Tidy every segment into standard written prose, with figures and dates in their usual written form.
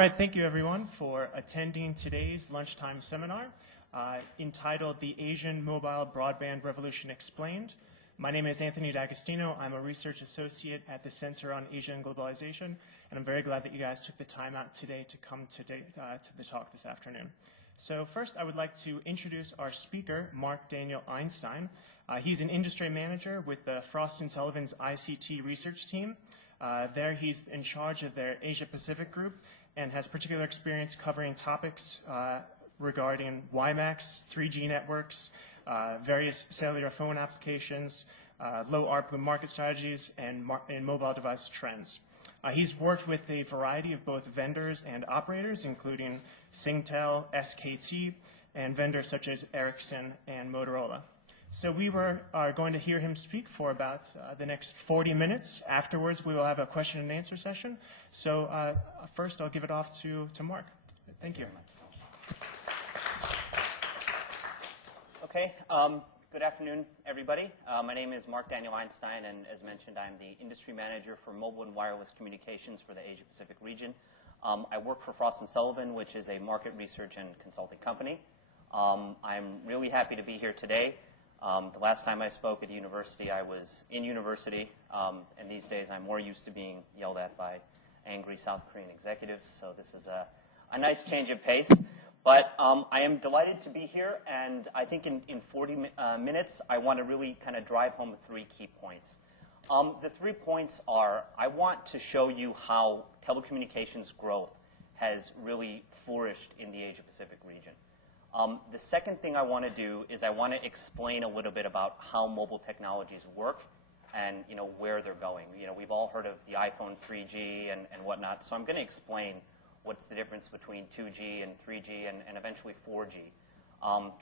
right, thank you everyone for attending today's lunchtime seminar entitled The Asian Mobile Broadband Revolution Explained. My name is Anthony D'Agostino. I'm a research associate at the Center on Asia and Globalization, and I'm very glad that you guys took the time out today to come today to the talk this afternoon. So first, I would like to introduce our speaker, Marc Daniel Einstein. He's an industry manager with the Frost & Sullivan's ICT research team. There he's in charge of their Asia-Pacific group and has particular experience covering topics regarding WiMAX, 3G networks, various cellular phone applications, low ARPU market strategies, and mobile device trends. He's worked with a variety of both vendors and operators, including Singtel, SKT, and vendors such as Ericsson and Motorola. So we are going to hear him speak for about the next 40 minutes. Afterwards, we will have a question and answer session. So first, I'll give it off to Marc. Thank you. Okay. Good afternoon, everybody. My name is Marc Daniel Einstein, and as mentioned, I'm the industry manager for mobile and wireless communications for the Asia-Pacific region. I work for Frost & Sullivan, which is a market research and consulting company. I'm really happy to be here today. The last time I spoke at university, I was in university, and these days I'm more used to being yelled at by angry South Korean executives, so this is a nice change of pace. But I am delighted to be here, and I think in 40 minutes, I want to really kind of drive home 3 key points. The 3 points are, I want to show you how telecommunications growth has really flourished in the Asia-Pacific region. The second thing I want to do is I want to explain a little bit about how mobile technologies work and where they're going. We've all heard of the iPhone 3G and whatnot, so I'm going to explain what's the difference between 2G and 3G and eventually 4G.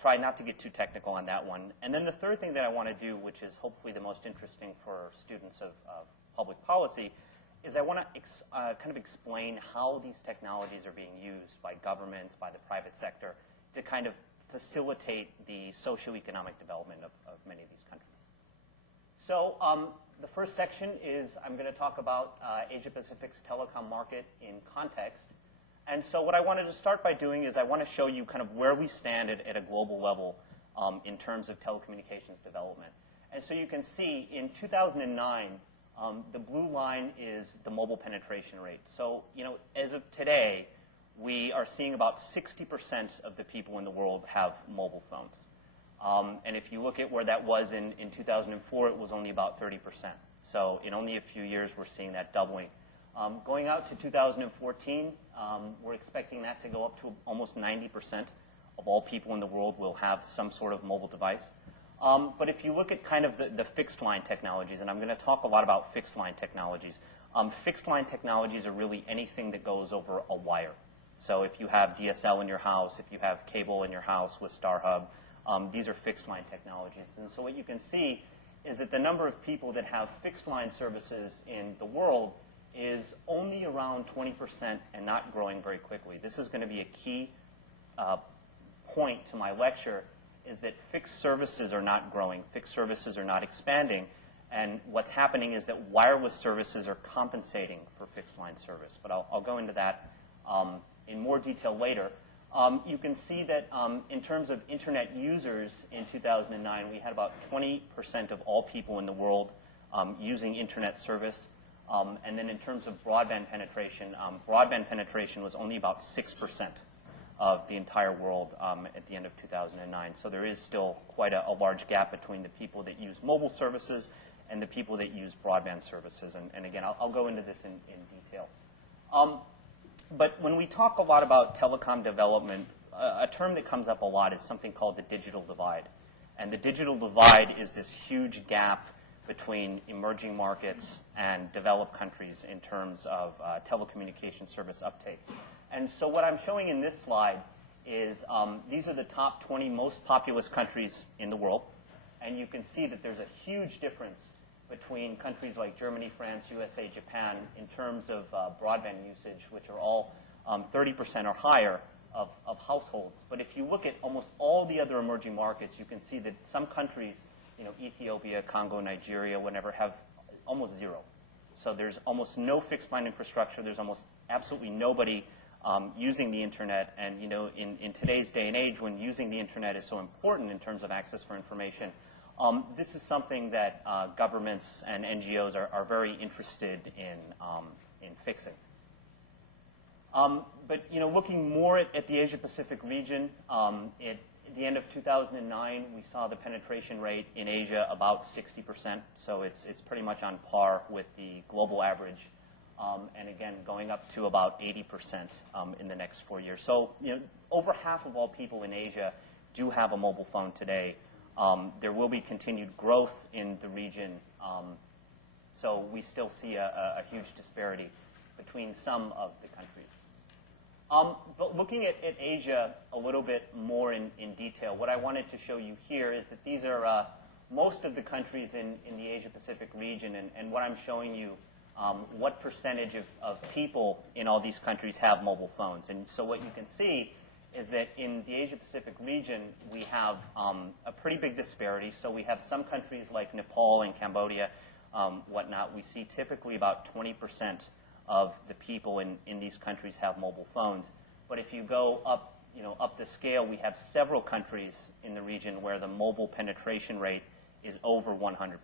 Try not to get too technical on that one. And then the third thing that I want to do, which is hopefully the most interesting for students of public policy, is I want to kind of explain how these technologies are being used by governments, by the private sector, to kind of facilitate the socioeconomic development of many of these countries. So the first section is I'm going to talk about Asia-Pacific's telecom market in context. And so what I wanted to start by doing is I want to show you kind of where we stand at a global level in terms of telecommunications development. And so you can see in 2009, the blue line is the mobile penetration rate. So, as of today, we are seeing about 60% of the people in the world have mobile phones. And if you look at where that was in 2004, it was only about 30%. So in only a few years, we're seeing that doubling. Going out to 2014, we're expecting that to go up to almost 90% of all people in the world will have some sort of mobile device. But if you look at kind of the fixed line technologies, and I'm going to talk a lot about fixed line technologies, fixed line technologies are really anything that goes over a wire. So if you have DSL in your house, if you have cable in your house with StarHub, these are fixed line technologies. And so what you can see is that the number of people that have fixed line services in the world is only around 20% and not growing very quickly. This is going to be a key point to my lecture, is that fixed services are not growing, fixed services are not expanding, and what's happening is that wireless services are compensating for fixed line service. But I'll go into that in more detail later. You can see that in terms of internet users in 2009, we had about 20% of all people in the world using internet service. And then in terms of broadband penetration was only about 6% of the entire world at the end of 2009. So there is still quite a large gap between the people that use mobile services and the people that use broadband services. And again, I'll go into this in detail. But when we talk a lot about telecom development, a term that comes up a lot is something called the digital divide. And the digital divide is this huge gap between emerging markets and developed countries in terms of telecommunication service uptake. And so what I'm showing in this slide is these are the top 20 most populous countries in the world. And you can see that there's a huge difference between countries like Germany, France, USA, Japan in terms of broadband usage, which are all 30% or higher of households. But if you look at almost all the other emerging markets, you can see that some countries, Ethiopia, Congo, Nigeria, whatever, have almost zero. So there's almost no fixed line infrastructure. There's almost absolutely nobody using the internet. And in today's day and age, when using the internet is so important in terms of access for information, this is something that governments and NGOs are very interested in fixing. But looking more at the Asia-Pacific region, at the end of 2009, we saw the penetration rate in Asia about 60%. So it's pretty much on par with the global average. And again, going up to about 80% in the next 4 years. So over half of all people in Asia do have a mobile phone today. There will be continued growth in the region. So we still see a huge disparity between some of the countries. But looking at Asia a little bit more in detail, what I wanted to show you here is that these are most of the countries in the Asia-Pacific region. And what I'm showing you, what percentage of people in all these countries have mobile phones. And so what you can see is that in the Asia-Pacific region, we have a pretty big disparity. So we have some countries like Nepal and Cambodia, whatnot. We see typically about 20% of the people in these countries have mobile phones. But if you go up, up the scale, we have several countries in the region where the mobile penetration rate is over 100%.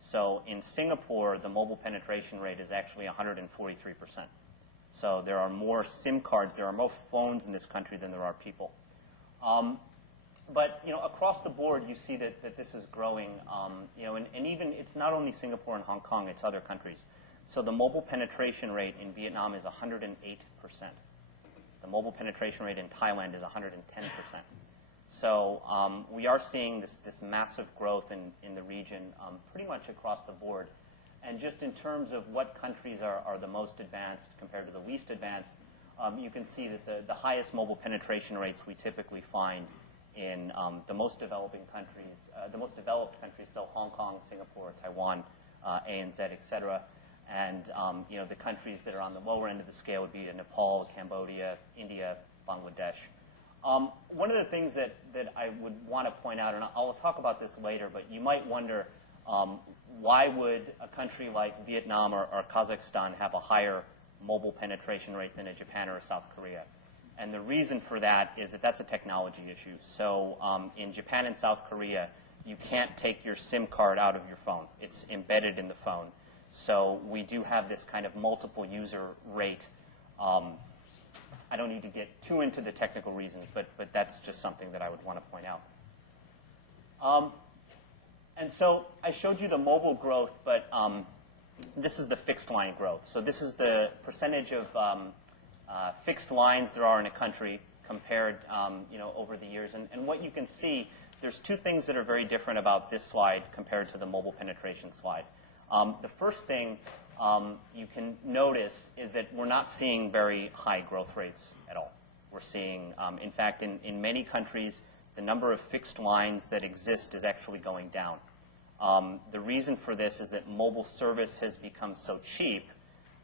So in Singapore, the mobile penetration rate is actually 143%. So there are more SIM cards, there are more phones in this country than there are people. But across the board, you see that this is growing. And even it's not only Singapore and Hong Kong; it's other countries. So the mobile penetration rate in Vietnam is 108%. The mobile penetration rate in Thailand is 110%. So we are seeing this massive growth in the region pretty much across the board. And just in terms of what countries are the most advanced compared to the least advanced, you can see that the highest mobile penetration rates we typically find in the most developing countries, the most developed countries, so Hong Kong, Singapore, Taiwan, ANZ, et cetera. And the countries that are on the lower end of the scale would be Nepal, Cambodia, India, Bangladesh. One of the things that I would want to point out, and I'll talk about this later, but you might wonder, why would a country like Vietnam or Kazakhstan have a higher mobile penetration rate than a Japan or a South Korea? And the reason for that is that that's a technology issue. So in Japan and South Korea, you can't take your SIM card out of your phone. It's embedded in the phone. So we do have this kind of multiple user rate. I don't need to get too into the technical reasons, but that's just something that I would want to point out. And so I showed you the mobile growth, but this is the fixed line growth. So this is the percentage of fixed lines there are in a country compared over the years. And what you can see, there's two things that are very different about this slide compared to the mobile penetration slide. The first thing you can notice is that we're not seeing very high growth rates at all. We're seeing, in fact, in many countries, the number of fixed lines that exist is actually going down. The reason for this is that mobile service has become so cheap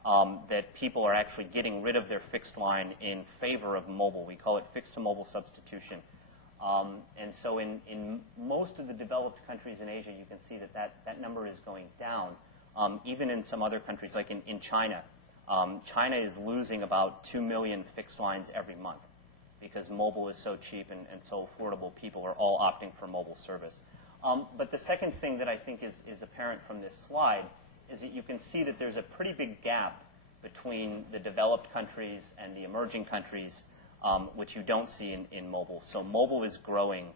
that people are actually getting rid of their fixed line in favor of mobile. We call it fixed-to-mobile substitution. And so in most of the developed countries in Asia, you can see that number is going down. Even in some other countries, like in China. China is losing about 2 million fixed lines every month because mobile is so cheap and so affordable. People are all opting for mobile service. But the second thing that I think is apparent from this slide is that you can see that there's a pretty big gap between the developed countries and the emerging countries, which you don't see in mobile. So mobile is growing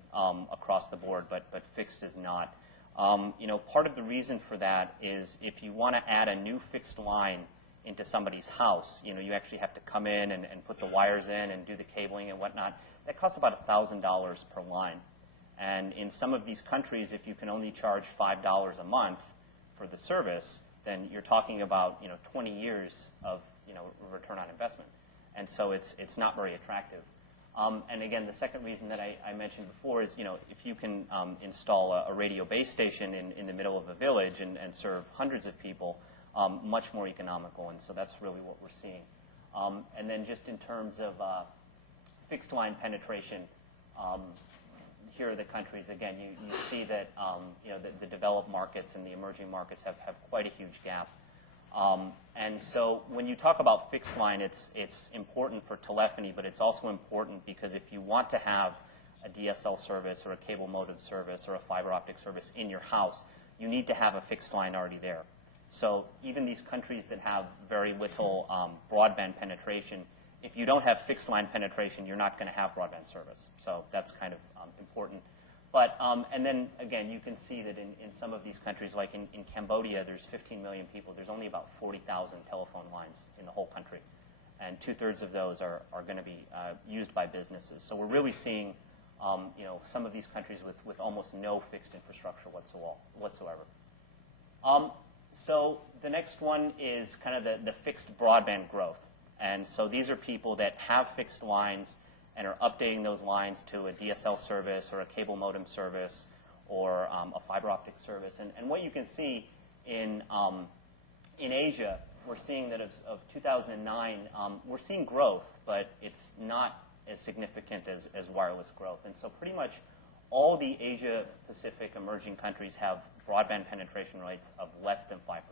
across the board, but fixed is not. Part of the reason for that is if you want to add a new fixed line into somebody's house, you actually have to come in and put the wires in and do the cabling and whatnot. That costs about $1,000 per line. And in some of these countries, if you can only charge $5 a month for the service, then you're talking about 20 years of return on investment. And so it's not very attractive. And again, the second reason that I mentioned before is, if you can install a radio base station in the middle of a village and serve hundreds of people, much more economical. And so that's really what we're seeing. And then just in terms of fixed line penetration, here are the countries. Again, you see that the developed markets and the emerging markets have quite a huge gap. And so when you talk about fixed line, it's important for telephony, but it's also important because if you want to have a DSL service or a cable modem service or a fiber optic service in your house, you need to have a fixed line already there. So even these countries that have very little broadband penetration, if you don't have fixed line penetration, you're not going to have broadband service. So that's kind of important. But, and then, again, you can see that in some of these countries, like in Cambodia, there's 15 million people. There's only about 40,000 telephone lines in the whole country. And 2/3 of those are going to be used by businesses. So we're really seeing some of these countries with almost no fixed infrastructure whatsoever. So the next one is kind of the fixed broadband growth. And so these are people that have fixed lines and are updating those lines to a DSL service or a cable modem service or a fiber optic service. And what you can see in Asia, we're seeing that of 2009, we're seeing growth, but it's not as significant as wireless growth. And so pretty much all the Asia-Pacific emerging countries have broadband penetration rates of less than 5%.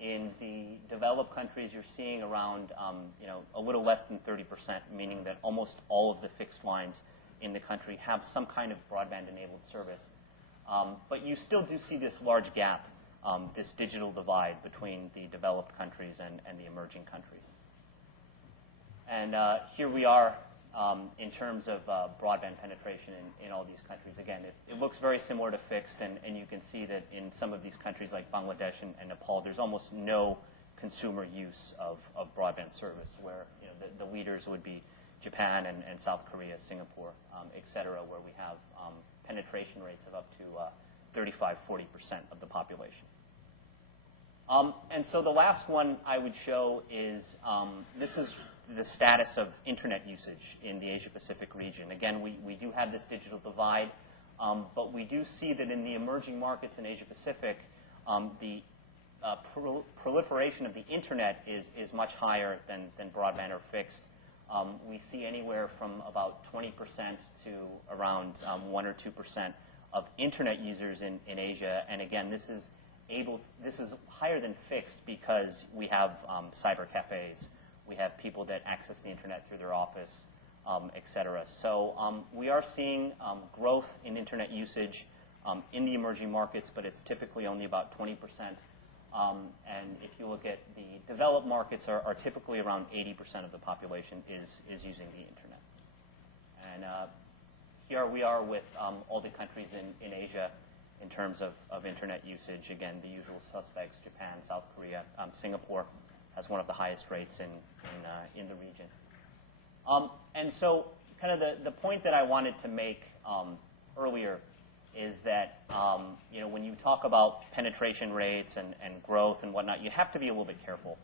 In the developed countries, you're seeing around a little less than 30%, meaning that almost all of the fixed lines in the country have some kind of broadband-enabled service. But you still do see this large gap, this digital divide between the developed countries and the emerging countries. And here we are in terms of broadband penetration in all these countries. Again, it looks very similar to fixed, and you can see that in some of these countries like Bangladesh and Nepal, there's almost no consumer use of broadband service, where the leaders would be Japan and South Korea, Singapore, et cetera, where we have penetration rates of up to 35–40% of the population. And so the last one I would show is this is the status of internet usage in the Asia-Pacific region. Again, we do have this digital divide, but we do see that in the emerging markets in Asia-Pacific, the proliferation of the internet is much higher than broadband or fixed. We see anywhere from about 20% to around 1 or 2% of internet users in Asia. And again, this is higher than fixed because we have cyber cafes. We have people that access the internet through their office, et cetera. So we are seeing growth in internet usage in the emerging markets, but it's typically only about 20%. And if you look at the developed markets, are typically around 80% of the population is using the internet. And here we are with all the countries in Asia in terms of internet usage. Again, the usual suspects: Japan, South Korea, Singapore has one of the highest rates in the region. And so kind of the point that I wanted to make earlier is that when you talk about penetration rates and growth and whatnot, you have to be a little bit careful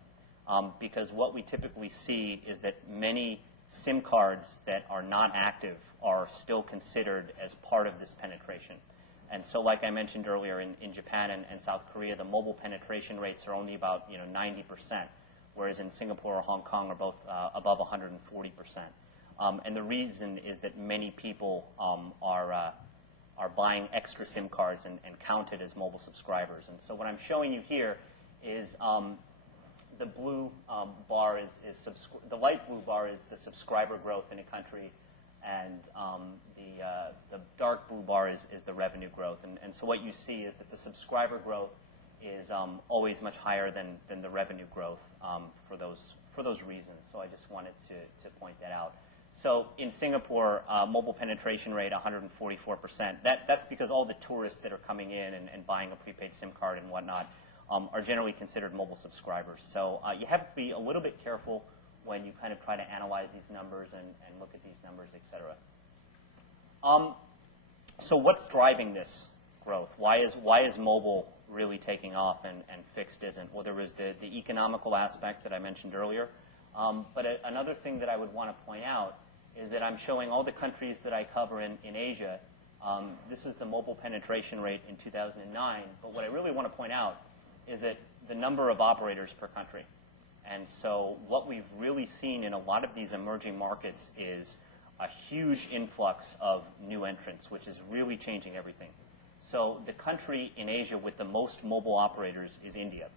because what we typically see is that many SIM cards that are not active are still considered as part of this penetration. And so like I mentioned earlier, in Japan and South Korea, the mobile penetration rates are only about 90%, whereas in Singapore or Hong Kong are both above 140%. And the reason is that many people are buying extra SIM cards and counted as mobile subscribers. And so what I'm showing you here is the blue bar the light blue bar is the subscriber growth in a country, and the dark blue bar is the revenue growth. And so what you see is that the subscriber growth is always much higher than the revenue growth for those reasons. So I just wanted to point that out. So in Singapore, mobile penetration rate 144%. That's because all the tourists that are coming in and buying a prepaid SIM card and whatnot are generally considered mobile subscribers. So you have to be a little bit careful when you kind of try to analyze these numbers and look at these numbers, et cetera. So what's driving this growth? Why is mobile really taking off and fixed isn't? Well, there was the economical aspect that I mentioned earlier. But another thing that I would want to point out is that I'm showing all the countries that I cover in Asia. This is the mobile penetration rate in 2009. But what I really want to point out is that the number of operators per country. And so what we've really seen in a lot of these emerging markets is a huge influx of new entrants, which is really changing everything. So the country in Asia with the most mobile operators is India.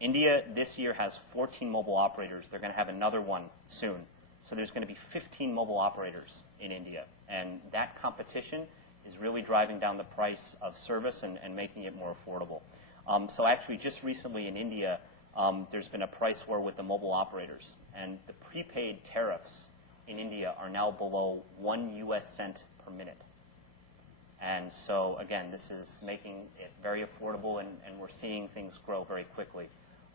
India this year has 14 mobile operators. They're going to have another one soon. So there's going to be 15 mobile operators in India. And that competition is really driving down the price of service and making it more affordable. So actually, just recently in India, there's been a price war with the mobile operators. And the prepaid tariffs in India are now below 1 US cent per minute. And so, again, this is making it very affordable, and we're seeing things grow very quickly.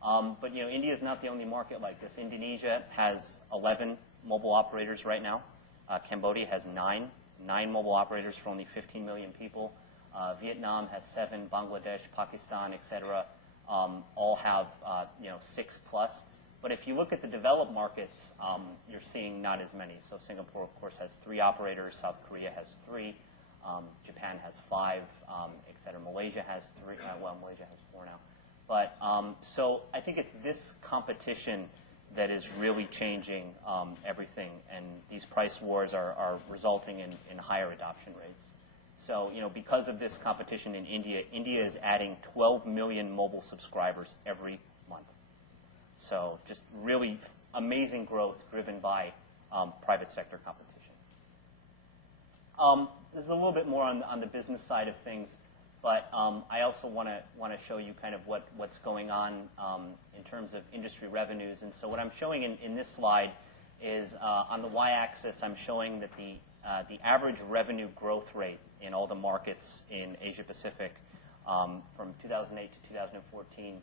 But, you know, India is not the only market like this. Indonesia has 11 mobile operators right now. Cambodia has 9 mobile operators for only 15 million people. Vietnam has 7, Bangladesh, Pakistan, et cetera, all have, 6 plus. But if you look at the developed markets, you're seeing not as many. So Singapore, of course, has 3 operators. South Korea has 3. Japan has 5, et cetera. Malaysia has 3. Well, Malaysia has 4 now. But so I think it's this competition that is really changing everything. And these price wars are resulting in higher adoption rates. So, you know, because of this competition in India, India is adding 12 million mobile subscribers every month. So just really amazing growth driven by private sector competition. This is a little bit more on the business side of things, but I also want to show you kind of what's going on in terms of industry revenues. And so what I'm showing in this slide is on the y-axis, I'm showing that the average revenue growth rate in all the markets in Asia-Pacific from 2008 to 2014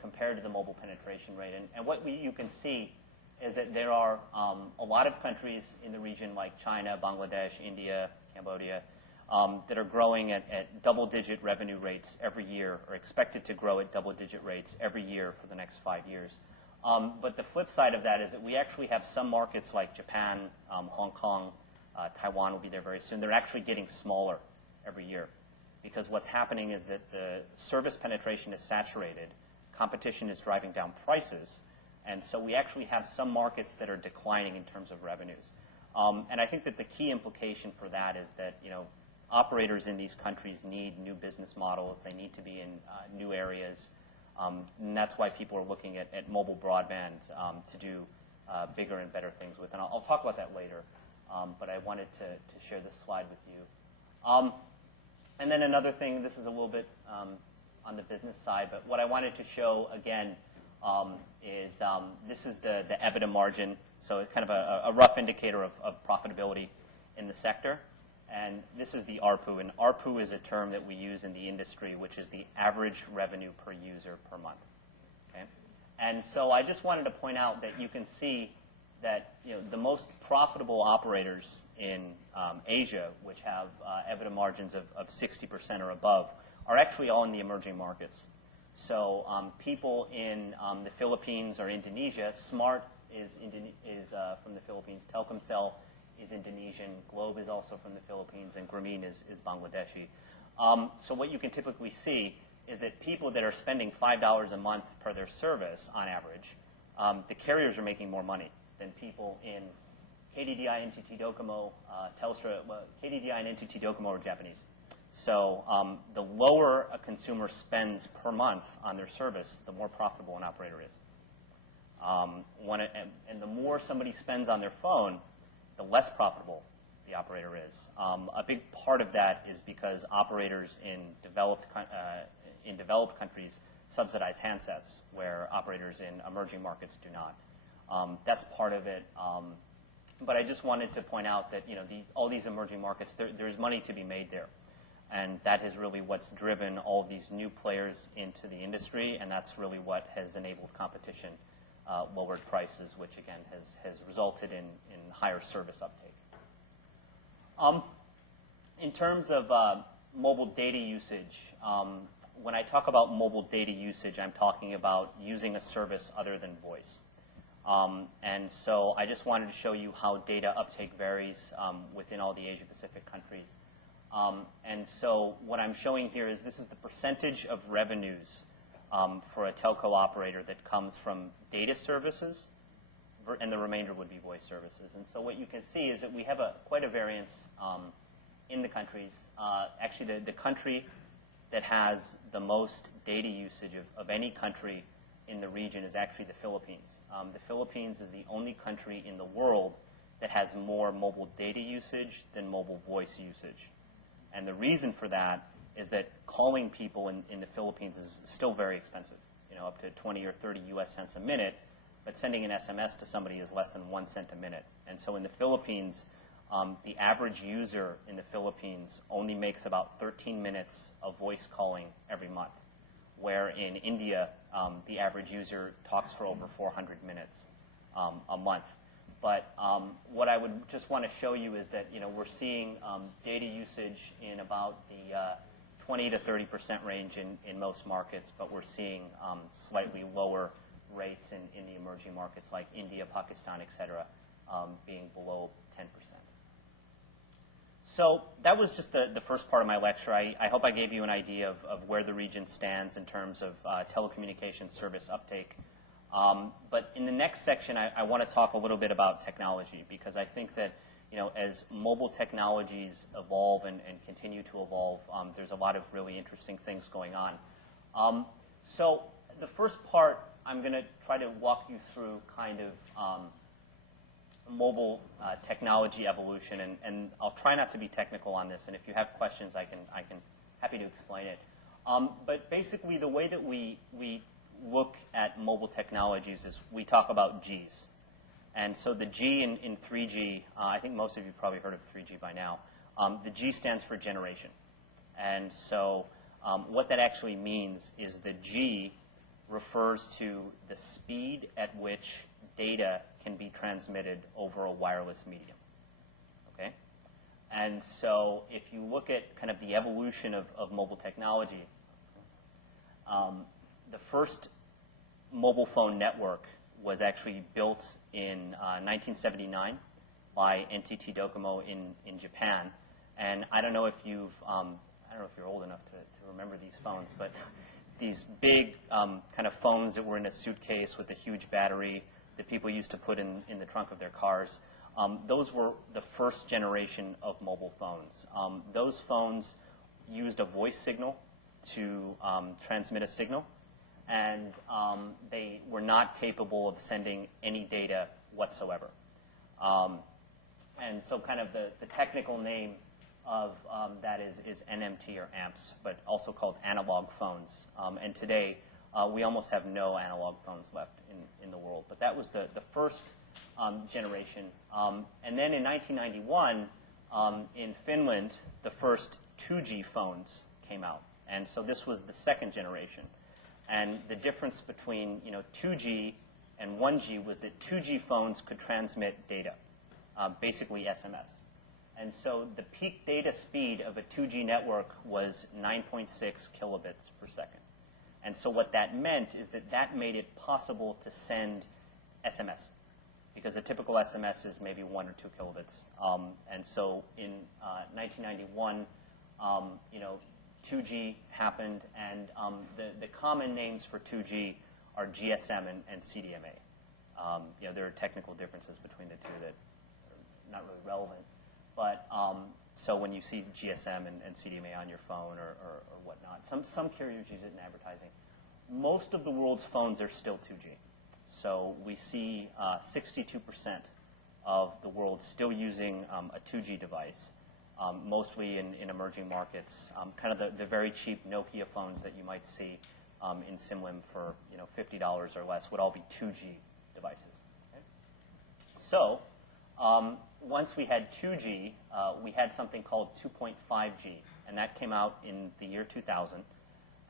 compared to the mobile penetration rate. And what you can see is that there are a lot of countries in the region like China, Bangladesh, India, Cambodia, that are growing at double-digit revenue rates every year, or expected to grow at double-digit rates every year for the next 5 years. But the flip side of that is that we actually have some markets like Japan, Hong Kong, Taiwan will be there very soon. They're actually getting smaller every year because what's happening is that the service penetration is saturated, competition is driving down prices, and so we actually have some markets that are declining in terms of revenues. And I think that the key implication for that is that, you know, operators in these countries need new business models. They need to be in new areas. And that's why people are looking at mobile broadband to do bigger and better things with. And I'll talk about that later. But I wanted to share this slide with you. And then another thing, this is a little bit on the business side, but what I wanted to show, again, is this is the EBITDA margin. So it's kind of a rough indicator of profitability in the sector. And this is the ARPU. And ARPU is a term that we use in the industry, which is the average revenue per user per month. Okay? And so I just wanted to point out that you can see that, you know, the most profitable operators in Asia, which have EBITDA margins of 60% or above, are actually all in the emerging markets. So people in the Philippines or Indonesia, Smart is from the Philippines, Telkomsel is Indonesian, Globe is also from the Philippines, and Grameen is Bangladeshi. So what you can typically see is that people that are spending $5 a month per their service on average, the carriers are making more money than people in KDDI, NTT Docomo, Telstra. Well, KDDI and NTT Docomo are Japanese. So the lower a consumer spends per month on their service, the more profitable an operator is. And the more somebody spends on their phone, the less profitable the operator is. A big part of that is because operators in developed countries subsidize handsets, where operators in emerging markets do not. That's part of it. But I just wanted to point out that, you know, all these emerging markets, there's money to be made there. And that is really what's driven all of these new players into the industry, and that's really what has enabled competition, lowered prices, which again has resulted in higher service uptake. In terms of mobile data usage, when I talk about mobile data usage, I'm talking about using a service other than voice. And so I just wanted to show you how data uptake varies within all the Asia-Pacific countries. And so what I'm showing here is this is the percentage of revenues for a telco operator that comes from data services, and the remainder would be voice services. And so what you can see is that we have quite a variance in the countries. Actually, the country that has the most data usage of any country in the region is actually the Philippines. The Philippines is the only country in the world that has more mobile data usage than mobile voice usage. And the reason for that is that calling people in the Philippines is still very expensive, up to 20 or 30 US cents a minute, but sending an SMS to somebody is less than 1 cent a minute. And so in the Philippines, the average user in the Philippines only makes about 13 minutes of voice calling every month, where in India, the average user talks for over 400 minutes a month. But what I would just want to show you is that we're seeing data usage in about the 20 to 30% range in most markets, but we're seeing slightly lower rates in the emerging markets like India, Pakistan, et cetera, being below 10%. So that was just the first part of my lecture. I hope I gave you an idea of where the region stands in terms of telecommunications service uptake. But in the next section, I want to talk a little bit about technology, because I think that as mobile technologies evolve and continue to evolve, there's a lot of really interesting things going on. So the first part, I'm going to try to walk you through kind of mobile technology evolution, and I'll try not to be technical on this, and if you have questions, I can happy to explain it. But basically, the way that we look at mobile technologies is we talk about Gs. And so the G in 3G, I think most of you probably heard of 3G by now. The G stands for generation. And so what that actually means is the G refers to the speed at which data can be transmitted over a wireless medium. Okay? And so if you look at kind of the evolution of mobile technology, the first mobile phone network was actually built in 1979 by NTT Docomo in Japan. And I don't know if you're old enough to remember these phones, but these big kind of phones that were in a suitcase with a huge battery that people used to put in the trunk of their cars, those were the first generation of mobile phones. Those phones used a voice signal to transmit a signal, and they were not capable of sending any data whatsoever. And so kind of the technical name of that is NMT or AMPS, but also called analog phones. And today, we almost have no analog phones left in the world. But that was the first generation. And then in 1991, in Finland, the first 2G phones came out. And so this was the second generation. And the difference between 2G and 1G was that 2G phones could transmit data, basically SMS. And so the peak data speed of a 2G network was 9.6 kilobits per second. And so what that meant is that made it possible to send SMS, because a typical SMS is maybe 1 or 2 kilobits. And so in 1991, 2G happened, and the common names for 2G are GSM and CDMA. There are technical differences between the two that are not really relevant. But so when you see GSM and CDMA on your phone or whatnot, some carriers use it in advertising. Most of the world's phones are still 2G. So we see 62% of the world still using a 2G device, mostly in emerging markets, kind of the very cheap Nokia phones that you might see in Simlim for $50 or less would all be 2G devices. Okay? So once we had 2G, we had something called 2.5G, and that came out in the year 2000.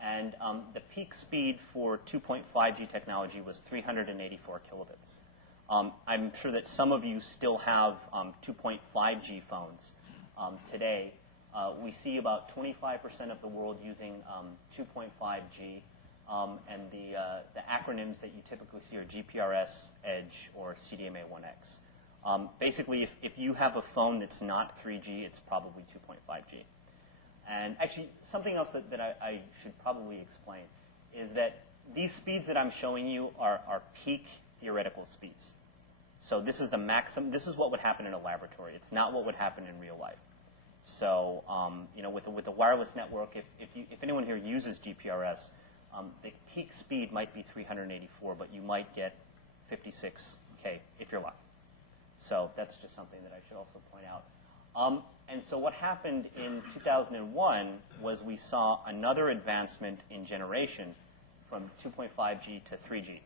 And the peak speed for 2.5G technology was 384 kilobits. I'm sure that some of you still have 2.5G phones today. We see about 25% of the world using 2.5G, and the acronyms that you typically see are GPRS, EDGE, or CDMA1X. Basically, if you have a phone that's not 3G, it's probably 2.5G. And actually, something else that I should probably explain is that these speeds that I'm showing you are peak theoretical speeds. So this is the maximum. This is what would happen in a laboratory. It's not what would happen in real life. So with a wireless network, if anyone here uses GPRS, The peak speed might be 384, but you might get 56K if you're lucky. So that's just something that I should also point out. And so what happened in 2001 was we saw another advancement in generation from 2.5G to 3G.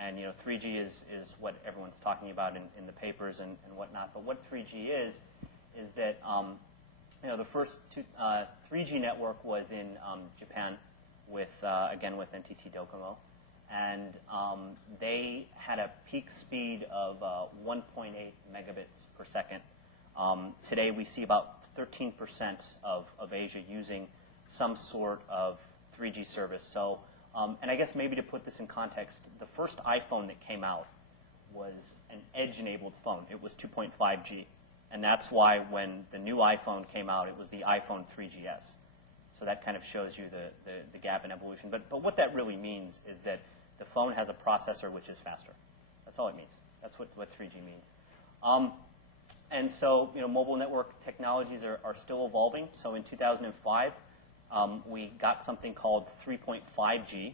And 3G is what everyone's talking about in the papers and whatnot. But what 3G is that the first 3G network was in Japan again with NTT Docomo. And they had a peak speed of 1.8 megabits per second. Today we see about 13% of Asia using some sort of 3G service. So, and I guess maybe to put this in context, the first iPhone that came out was an edge-enabled phone. It was 2.5G. And that's why when the new iPhone came out, it was the iPhone 3GS. So that kind of shows you the gap in evolution. But what that really means is that the phone has a processor which is faster. That's all it means. That's what 3G means. And so, mobile network technologies are still evolving. So in 2005, we got something called 3.5G.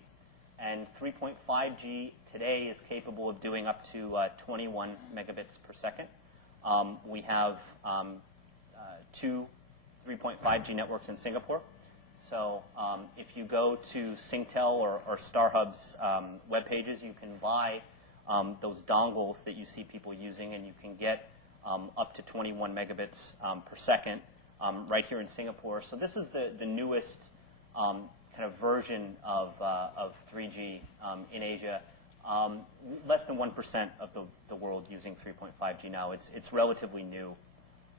And 3.5G today is capable of doing up to 21 megabits per second. We have two 3.5G networks in Singapore. So if you go to Singtel or StarHub's web pages, you can buy those dongles that you see people using, and you can get up to 21 megabits per second right here in Singapore. So this is the newest kind of version of 3G in Asia. Less than 1% of the world using 3.5G now. It's relatively new.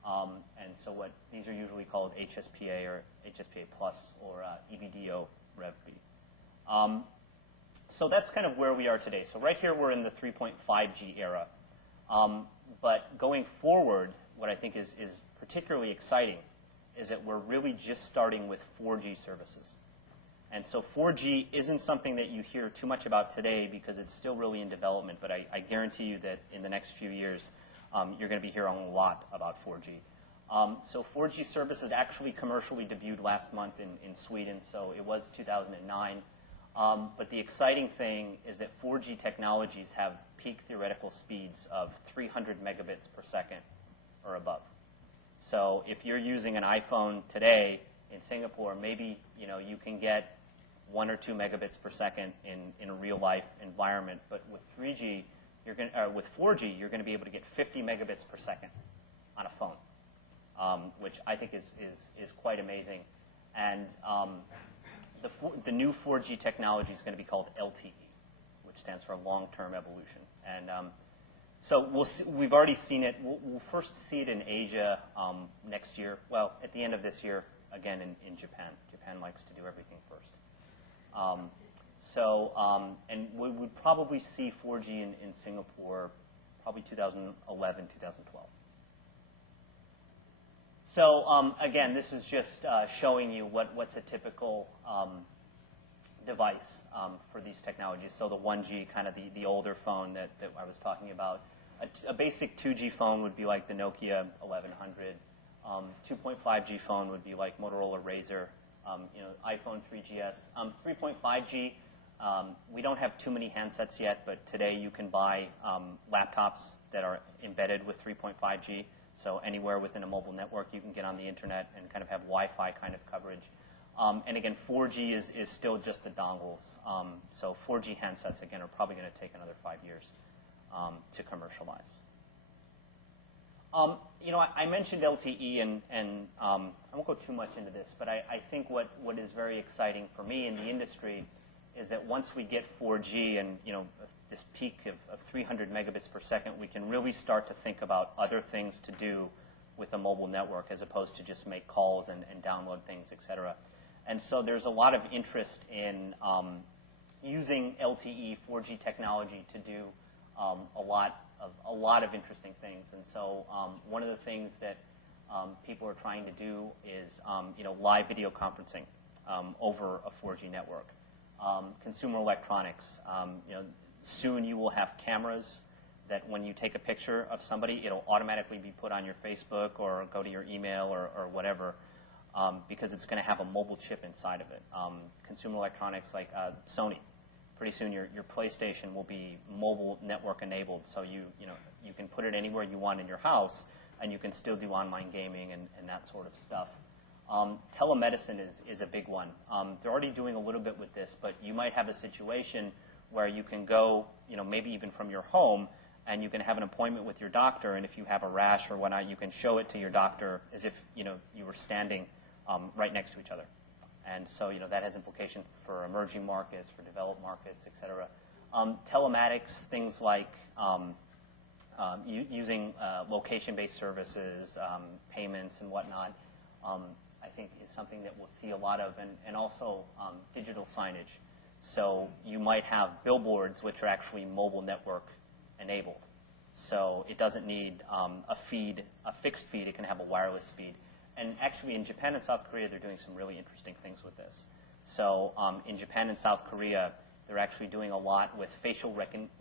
And so these are usually called HSPA or HSPA Plus or EVDO Rev B. So that's kind of where we are today. So right here we're in the 3.5G era. But going forward, what I think is particularly exciting is that we're really just starting with 4G services. And so 4G isn't something that you hear too much about today because it's still really in development, but I guarantee you that in the next few years, you're going to be hearing a lot about 4G. So 4G services actually commercially debuted last month in Sweden, so it was 2009. But the exciting thing is that 4G technologies have peak theoretical speeds of 300 megabits per second or above. So if you're using an iPhone today in Singapore, maybe you can get 1 or 2 megabits per second in a real life environment. But with 3G, with 4G, you're going to be able to get 50 megabits per second on a phone, which I think is quite amazing. And the new 4G technology is going to be called LTE, which stands for long-term evolution. And so we've already seen it. We'll first see it in Asia next year. Well, at the end of this year, again in Japan. Japan likes to do everything first. And we would probably see 4G in Singapore probably 2011, 2012. So again, this is just showing you what's a typical device for these technologies. So the 1G, kind of the older phone that I was talking about. A basic 2G phone would be like the Nokia 1100. 2.5G phone would be like Motorola Razr, iPhone 3GS. 3.5G, we don't have too many handsets yet, but today you can buy laptops that are embedded with 3.5G. So anywhere within a mobile network, you can get on the internet and kind of have Wi-Fi kind of coverage. And again, 4G is still just the dongles. So 4G handsets, again, are probably going to take another 5 years to commercialize. I mentioned LTE, and I won't go too much into this, but I think what is very exciting for me in the industry is that once we get 4G and this peak of 300 megabits per second, we can really start to think about other things to do with a mobile network as opposed to just make calls and download things, et cetera. And so there's a lot of interest in using LTE 4G technology to do a lot of interesting things. And so one of the things that people are trying to do is live video conferencing over a 4G network. Consumer electronics. Soon you will have cameras that when you take a picture of somebody, it'll automatically be put on your Facebook or go to your email or whatever. because it's going to have a mobile chip inside of it. Consumer electronics like Sony, pretty soon your PlayStation will be mobile network enabled, so you can put it anywhere you want in your house, and you can still do online gaming and that sort of stuff. Telemedicine is a big one. They're already doing a little bit with this, but you might have a situation where you can go, maybe even from your home, and you can have an appointment with your doctor, and if you have a rash or whatnot, you can show it to your doctor as if you were standing right next to each other. And so that has implications for emerging markets, for developed markets, et cetera. Telematics, things like using location-based services, payments and whatnot, I think is something that we'll see a lot of, and also digital signage. So you might have billboards which are actually mobile network enabled. So it doesn't need a fixed feed. It can have a wireless feed. And actually in Japan and South Korea, they're doing some really interesting things with this. So in Japan and South Korea, they're actually doing a lot with facial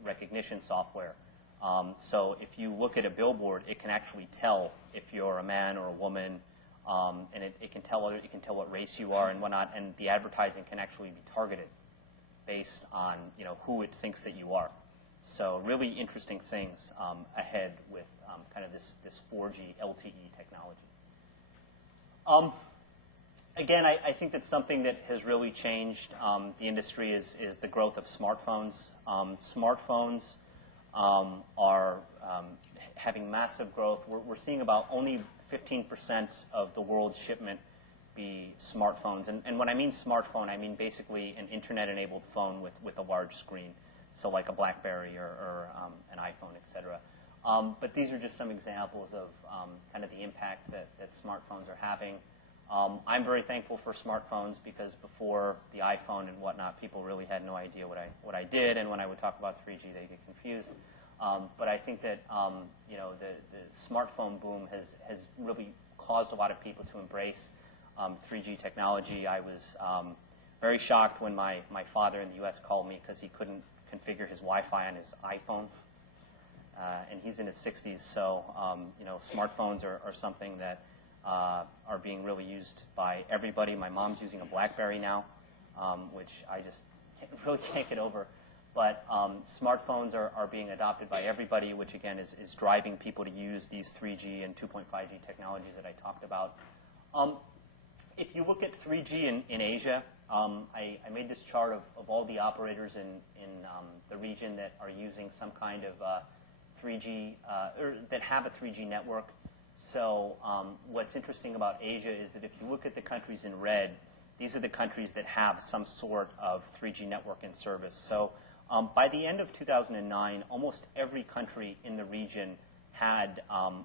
recognition software. So if you look at a billboard, it can actually tell if you're a man or a woman, and it can tell what race you are and whatnot, and the advertising can actually be targeted based on who it thinks that you are. So really interesting things ahead with kind of this 4G LTE technology. Again, I think that something that has really changed the industry is the growth of smartphones. Smartphones are having massive growth. We're seeing about only 15% of the world's shipment be smartphones. And when I mean smartphone, I mean basically an internet-enabled phone with a large screen, so like a BlackBerry or an iPhone, et cetera. But these are just some examples of kind of the impact that smartphones are having. I'm very thankful for smartphones because before the iPhone and whatnot, people really had no idea what I did, and when I would talk about 3G, they get confused. But I think that the smartphone boom has really caused a lot of people to embrace 3G technology. I was very shocked when my father in the U.S. called me because he couldn't configure his Wi-Fi on his iPhone. And he's in his 60s, so smartphones are something that are being really used by everybody. My mom's using a BlackBerry now, which I just really can't get over. But smartphones are being adopted by everybody, which again is driving people to use these 3G and 2.5G technologies that I talked about. If you look at 3G in Asia, I made this chart of all the operators in the region that are using some kind of 3G, or that have a 3G network. So what's interesting about Asia is that if you look at the countries in red, these are the countries that have some sort of 3G network in service. So by the end of 2009, almost every country in the region had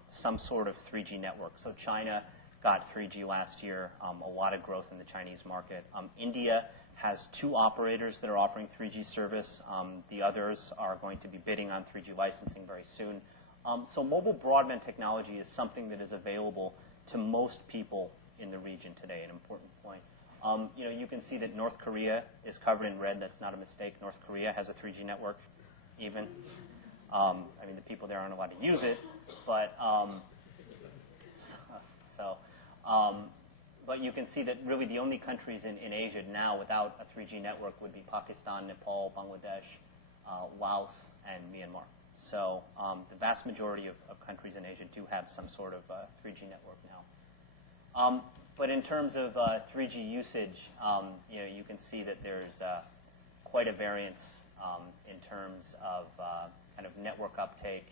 some sort of 3G network. So China got 3G last year, a lot of growth in the Chinese market. India has 2 operators that are offering 3G service. The others are going to be bidding on 3G licensing very soon. So mobile broadband technology is something that is available to most people in the region today, an important point. You can see that North Korea is covered in red. That's not a mistake. North Korea has a 3G network even. I mean, the people there aren't allowed to use it, but but you can see that really the only countries in Asia now without a 3G network would be Pakistan, Nepal, Bangladesh, Laos, and Myanmar. So the vast majority of countries in Asia do have some sort of 3G network now. But in terms of 3G usage, you can see that there's quite a variance in terms of kind of network uptake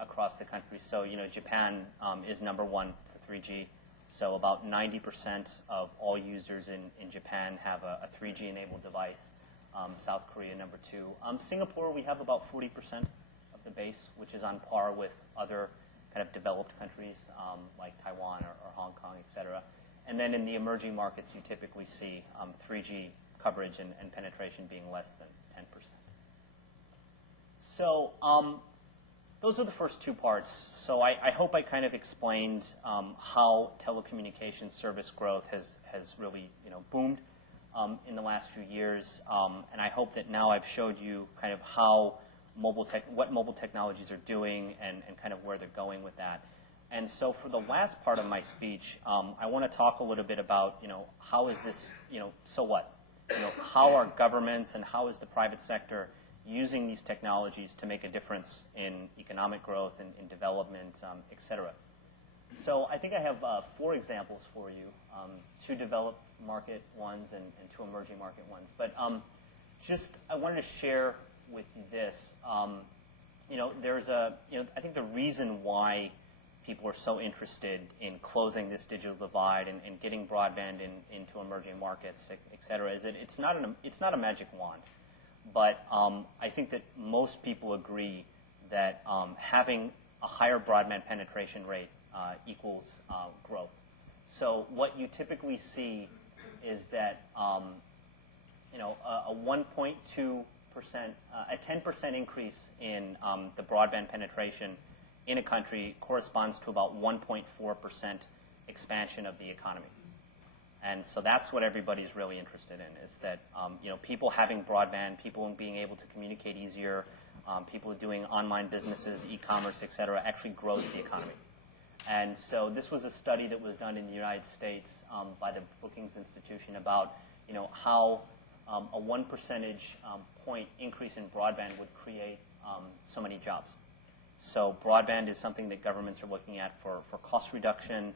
across the country. So Japan is #1 for 3G. So about 90% of all users in Japan have a 3G-enabled device. South Korea, #2. Singapore, we have about 40% of the base, which is on par with other kind of developed countries like Taiwan or Hong Kong, et cetera. And then in the emerging markets, you typically see 3G coverage and penetration being less than 10%. So those are the first 2 parts. So I hope I kind of explained how telecommunications service growth has really boomed in the last few years. And I hope that now I've showed you kind of how what mobile technologies are doing and kind of where they're going with that. And so for the last part of my speech, I want to talk a little bit about, how is this, so what? How are governments and how is the private sector using these technologies to make a difference in economic growth and in development, et cetera. So I think I have 4 examples for you, 2 developed market ones and 2 emerging market ones. But I wanted to share with you this. There's I think the reason why people are so interested in closing this digital divide and getting broadband into emerging markets, et cetera, is that it's not a magic wand. But I think that most people agree that having a higher broadband penetration rate equals growth. So what you typically see is that a 1.2%, a 10% increase in the broadband penetration in a country corresponds to about 1.4% expansion of the economy. And so that's what everybody's really interested in, is that people having broadband, people being able to communicate easier, people doing online businesses, e-commerce, et cetera, actually grows the economy. And so this was a study that was done in the United States by the Brookings Institution about how a 1 percentage point increase in broadband would create so many jobs. So broadband is something that governments are looking at for cost reduction,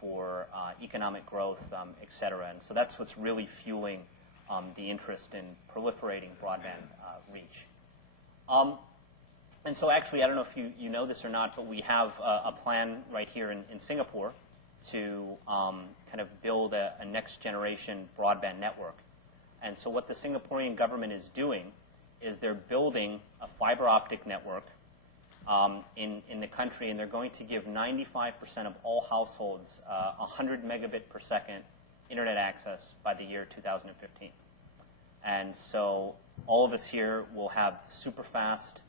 for economic growth, et cetera. And so that's what's really fueling the interest in proliferating broadband reach. And so actually, I don't know if you know this or not, but we have a plan right here in Singapore to kind of build a next generation broadband network. And so what the Singaporean government is doing is they're building a fiber optic network in the country, and they're going to give 95% of all households 100 megabit per second internet access by the year 2015. And so all of us here will have super fast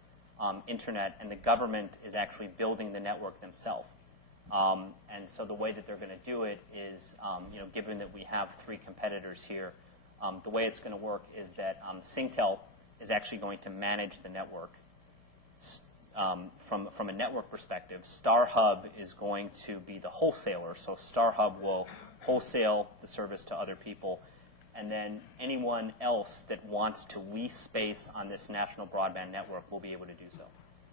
internet, and the government is actually building the network themselves. And so the way that they're going to do it is, given that we have 3 competitors here, the way it's going to work is that Singtel is actually going to manage the network. From a network perspective, StarHub is going to be the wholesaler. So StarHub will wholesale the service to other people. And then anyone else that wants to lease space on this national broadband network will be able to do so.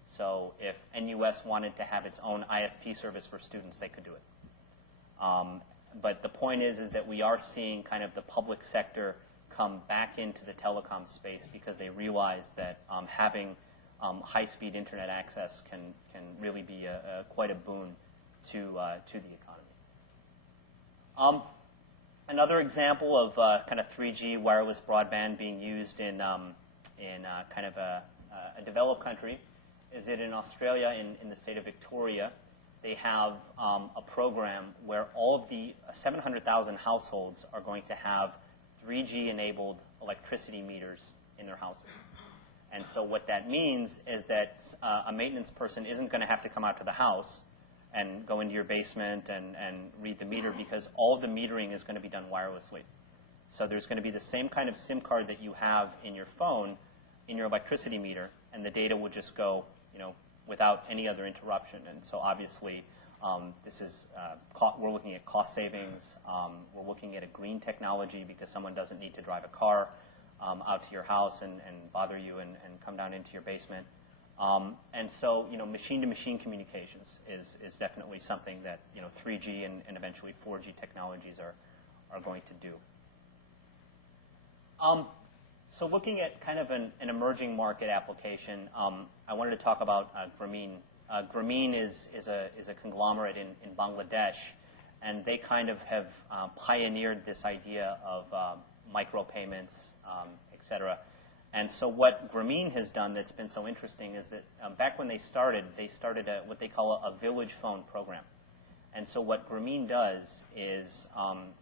So if NUS wanted to have its own ISP service for students, they could do it. But the point is that we are seeing kind of the public sector come back into the telecom space because they realize that having high-speed internet access can really be quite a boon to the economy. Another example of kind of 3G wireless broadband being used in kind of a developed country is that in Australia, in the state of Victoria, they have a program where all of the 700,000 households are going to have 3G-enabled electricity meters in their houses. And so what that means is that a maintenance person isn't going to have to come out to the house and go into your basement and read the meter, because all of the metering is going to be done wirelessly. So there's going to be the same kind of SIM card that you have in your phone in your electricity meter, and the data will just go, without any other interruption. And so obviously, this is we're looking at cost savings. We're looking at a green technology because someone doesn't need to drive a car out to your house and bother you and come down into your basement. And so, machine-to-machine communications is definitely something that, 3G and eventually 4G technologies are going to do. So looking at kind of an emerging market application, I wanted to talk about Grameen. Grameen is a conglomerate in Bangladesh, and they kind of have pioneered this idea of micropayments, et cetera. And so what Grameen has done that's been so interesting is that back when they started what they call a village phone program. And so what Grameen does is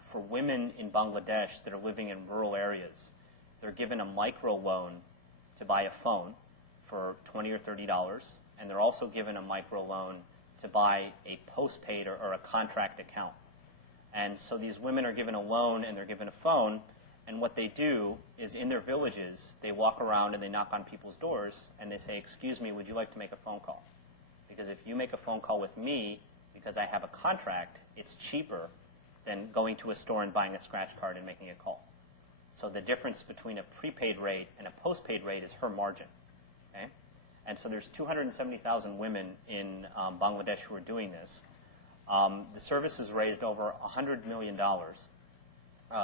for women in Bangladesh that are living in rural areas, they're given a micro loan to buy a phone for $20 or $30, and they're also given a micro loan to buy a postpaid or a contract account. And so these women are given a loan and they're given a phone. And what they do is in their villages, they walk around and they knock on people's doors and they say, "Excuse me, would you like to make a phone call?" Because if you make a phone call with me, because I have a contract, it's cheaper than going to a store and buying a scratch card and making a call. So the difference between a prepaid rate and a postpaid rate is her margin. Okay? And so there's 270,000 women in Bangladesh who are doing this. The service has raised over $100 million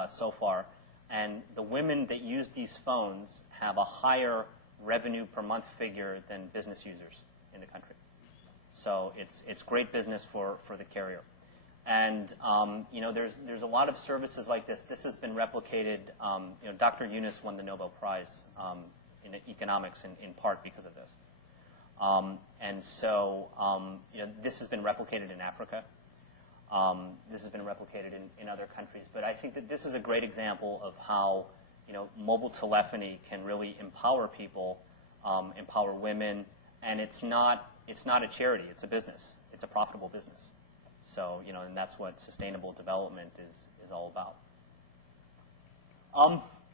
so far. And the women that use these phones have a higher revenue per month figure than business users in the country. So it's great business for the carrier. And you know, there's a lot of services like this. This has been replicated. You know, Dr. Yunus won the Nobel Prize in economics in part because of this. And so you know, this has been replicated in Africa. This has been replicated in other countries. But I think that this is a great example of how, you know, mobile telephony can really empower people, empower women, and it's not a charity. It's a business. It's a profitable business. So, you know, and that's what sustainable development is all about.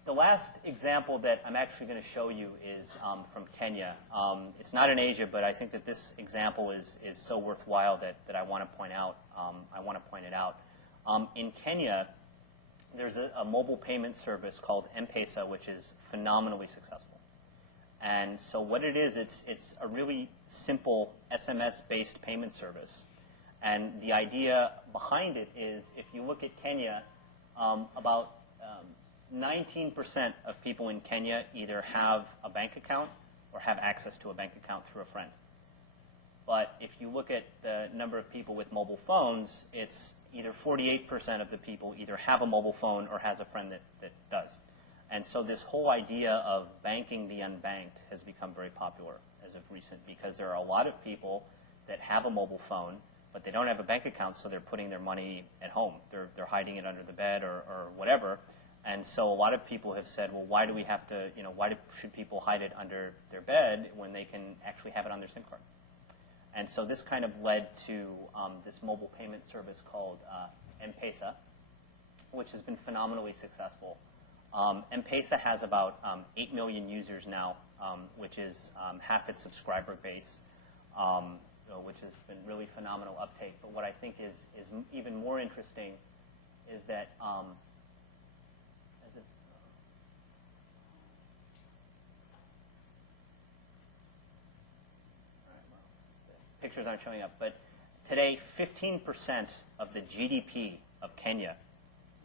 The last example that I'm actually going to show you is from Kenya. It's not in Asia, but I think that this example is so worthwhile that I want to point out. I want to point it out. In Kenya, there's a mobile payment service called M-Pesa, which is phenomenally successful. And so what it is, it's a really simple SMS-based payment service. And the idea behind it is, if you look at Kenya, about 19% of people in Kenya either have a bank account or have access to a bank account through a friend. But if you look at the number of people with mobile phones, it's either 48% of the people either have a mobile phone or has a friend that does. And so this whole idea of banking the unbanked has become very popular as of recent, because there are a lot of people that have a mobile phone, but they don't have a bank account, so they're putting their money at home. They're hiding it under the bed or whatever. And so a lot of people have said, well, why do we have to, you know, why should people hide it under their bed when they can actually have it on their SIM card? And so this kind of led to this mobile payment service called M-Pesa, which has been phenomenally successful. M-Pesa has about 8 million users now, which is half its subscriber base, which has been really phenomenal uptake. But what I think is even more interesting is that pictures aren't showing up, but today 15% of the GDP of Kenya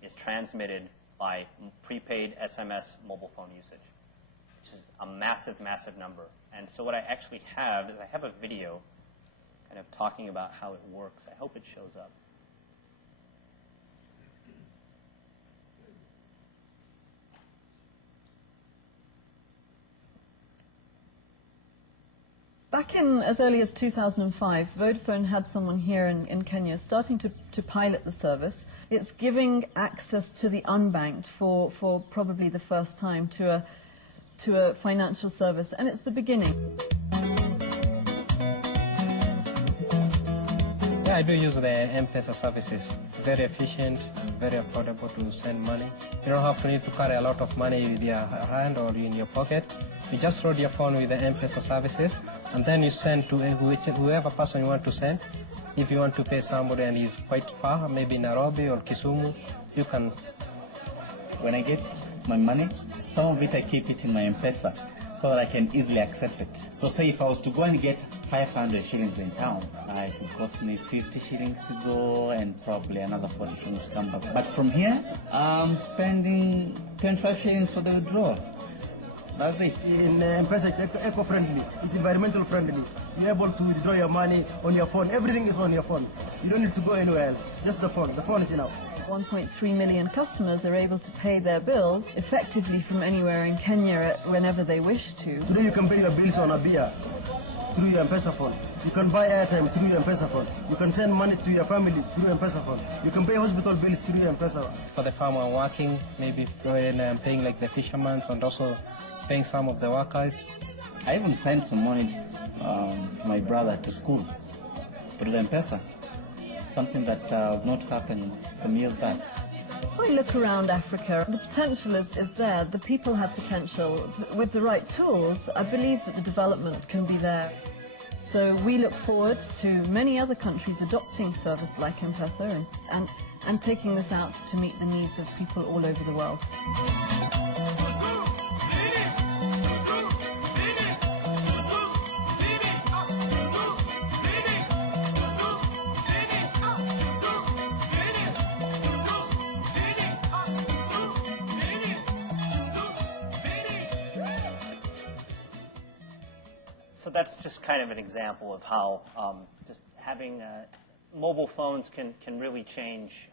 is transmitted by prepaid SMS mobile phone usage, which is a massive, massive number. And so what I actually have is I have a video kind of talking about how it works. I hope it shows up. Back in as early as 2005, Vodafone had someone here in Kenya starting to pilot the service. It's giving access to the unbanked for probably the first time to a financial service, and it's the beginning. Yeah, I do use the M-Pesa services. It's very efficient, very affordable to send money. You don't have to need to carry a lot of money with your hand or in your pocket. You just load your phone with the M-Pesa services, and then you send to whoever person you want to send. If you want to pay somebody and he's quite far, maybe Nairobi or Kisumu, you can. When I get my money, some of it I keep it in my M-Pesa so that I can easily access it. So say if I was to go and get 500 shillings in town, it would cost me 50 shillings to go and probably another 40 shillings to come back. But from here, I'm spending 25 shillings for the withdrawal. That's it. In M-Pesa, it's eco-friendly. It's environmental friendly. You're able to withdraw your money on your phone. Everything is on your phone. You don't need to go anywhere else. Just the phone. The phone is enough. 1.3 million customers are able to pay their bills effectively from anywhere in Kenya whenever they wish to. Today you can pay your bills on a beer through your M-Pesa phone. You can buy airtime through your M-Pesa phone. You can send money to your family through M-Pesa phone. You can pay hospital bills through your M-Pesa. For the farmer working, maybe paying like the fishermen and also paying some of the workers. I even sent some money to my brother to school through the M-Pesa. Something that would not happen some years back. If I look around Africa, the potential is there. The people have potential. With the right tools, I believe that the development can be there. So we look forward to many other countries adopting service like M-Pesa and taking this out to meet the needs of people all over the world. So that's just kind of an example of how just having mobile phones can really change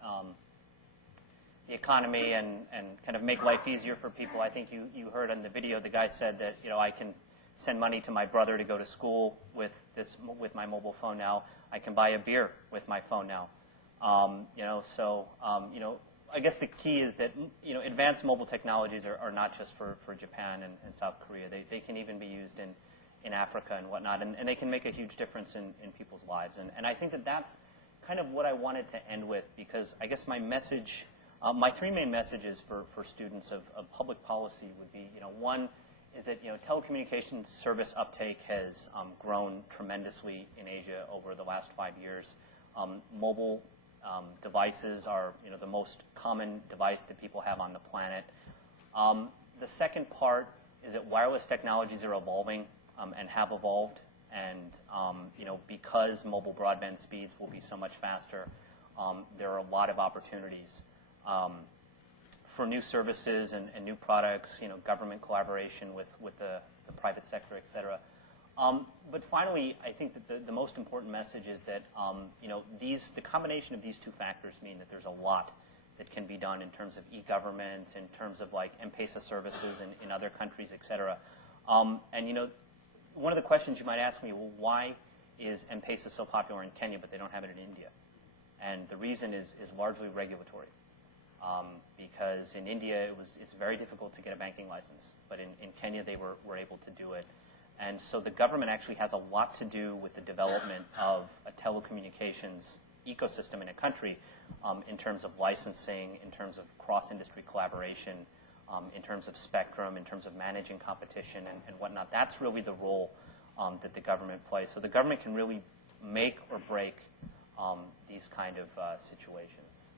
the economy and kind of make life easier for people. I think you heard in the video the guy said that, you know, I can send money to my brother to go to school with my mobile phone now. I can buy a beer with my phone now. You know, so you know, I guess the key is that, you know, advanced mobile technologies are not just for Japan and South Korea. They can even be used in Africa and whatnot, and they can make a huge difference in people's lives. And I think that that's kind of what I wanted to end with, because I guess my message, my three main messages for students of public policy would be, you know, one is that, you know, telecommunications service uptake has grown tremendously in Asia over the last 5 years. Mobile devices are, you know, the most common device that people have on the planet. The second part is that wireless technologies are evolving and have evolved, and you know, because mobile broadband speeds will be so much faster, there are a lot of opportunities for new services and new products, you know, government collaboration with the private sector, et cetera. But finally, I think that the most important message is that you know, the combination of these two factors mean that there's a lot that can be done in terms of e-government, in terms of like M-Pesa services in other countries, et cetera. And you know, one of the questions you might ask me, well, why is M-Pesa so popular in Kenya but they don't have it in India? And the reason is largely regulatory. Because in India it's very difficult to get a banking license, but in Kenya they were able to do it. And so the government actually has a lot to do with the development of a telecommunications ecosystem in a country, in terms of licensing, in terms of cross-industry collaboration, in terms of spectrum, in terms of managing competition and whatnot. That's really the role that the government plays. So the government can really make or break these kind of situations.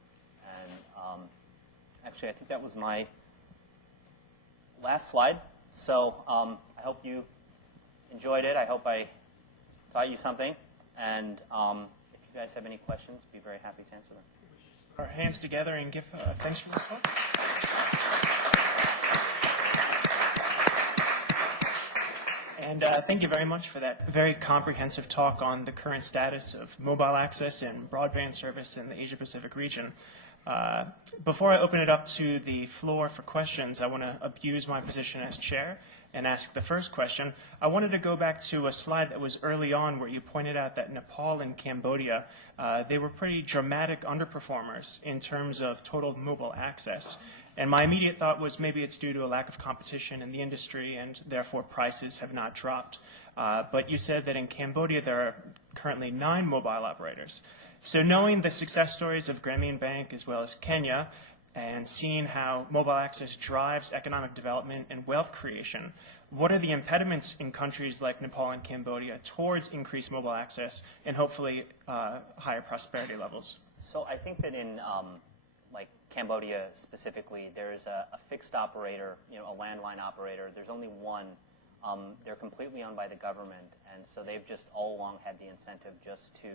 And actually, I think that was my last slide. So I hope you enjoyed it. I hope I taught you something. And if you guys have any questions, I'd be very happy to answer them. Our hands together and give thanks for this talk. And thank you very much for that very comprehensive talk on the current status of mobile access and broadband service in the Asia-Pacific region. Before I open it up to the floor for questions, I want to abuse my position as chair and ask the first question. I wanted to go back to a slide that was early on where you pointed out that Nepal and Cambodia, they were pretty dramatic underperformers in terms of total mobile access. And my immediate thought was maybe it's due to a lack of competition in the industry and therefore prices have not dropped. But you said that in Cambodia there are currently 9 mobile operators. So knowing the success stories of Grameen Bank as well as Kenya and seeing how mobile access drives economic development and wealth creation, what are the impediments in countries like Nepal and Cambodia towards increased mobile access and hopefully higher prosperity levels? So I think that in like Cambodia specifically, there's a fixed operator, you know, a landline operator. There's only one. They're completely owned by the government, and so they've just all along had the incentive just to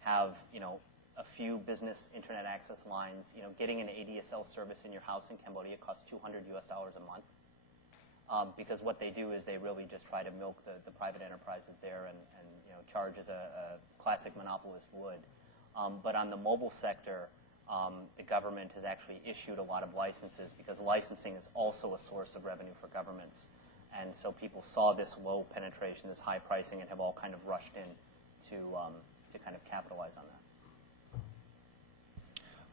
have, you know, a few business internet access lines. You know, getting an ADSL service in your house in Cambodia costs $200 a month, because what they do is they really just try to milk the private enterprises there and you know, charge as a classic monopolist would. But on the mobile sector, the government has actually issued a lot of licenses because licensing is also a source of revenue for governments. And so people saw this low penetration, this high pricing, and have all kind of rushed in to kind of capitalize on that.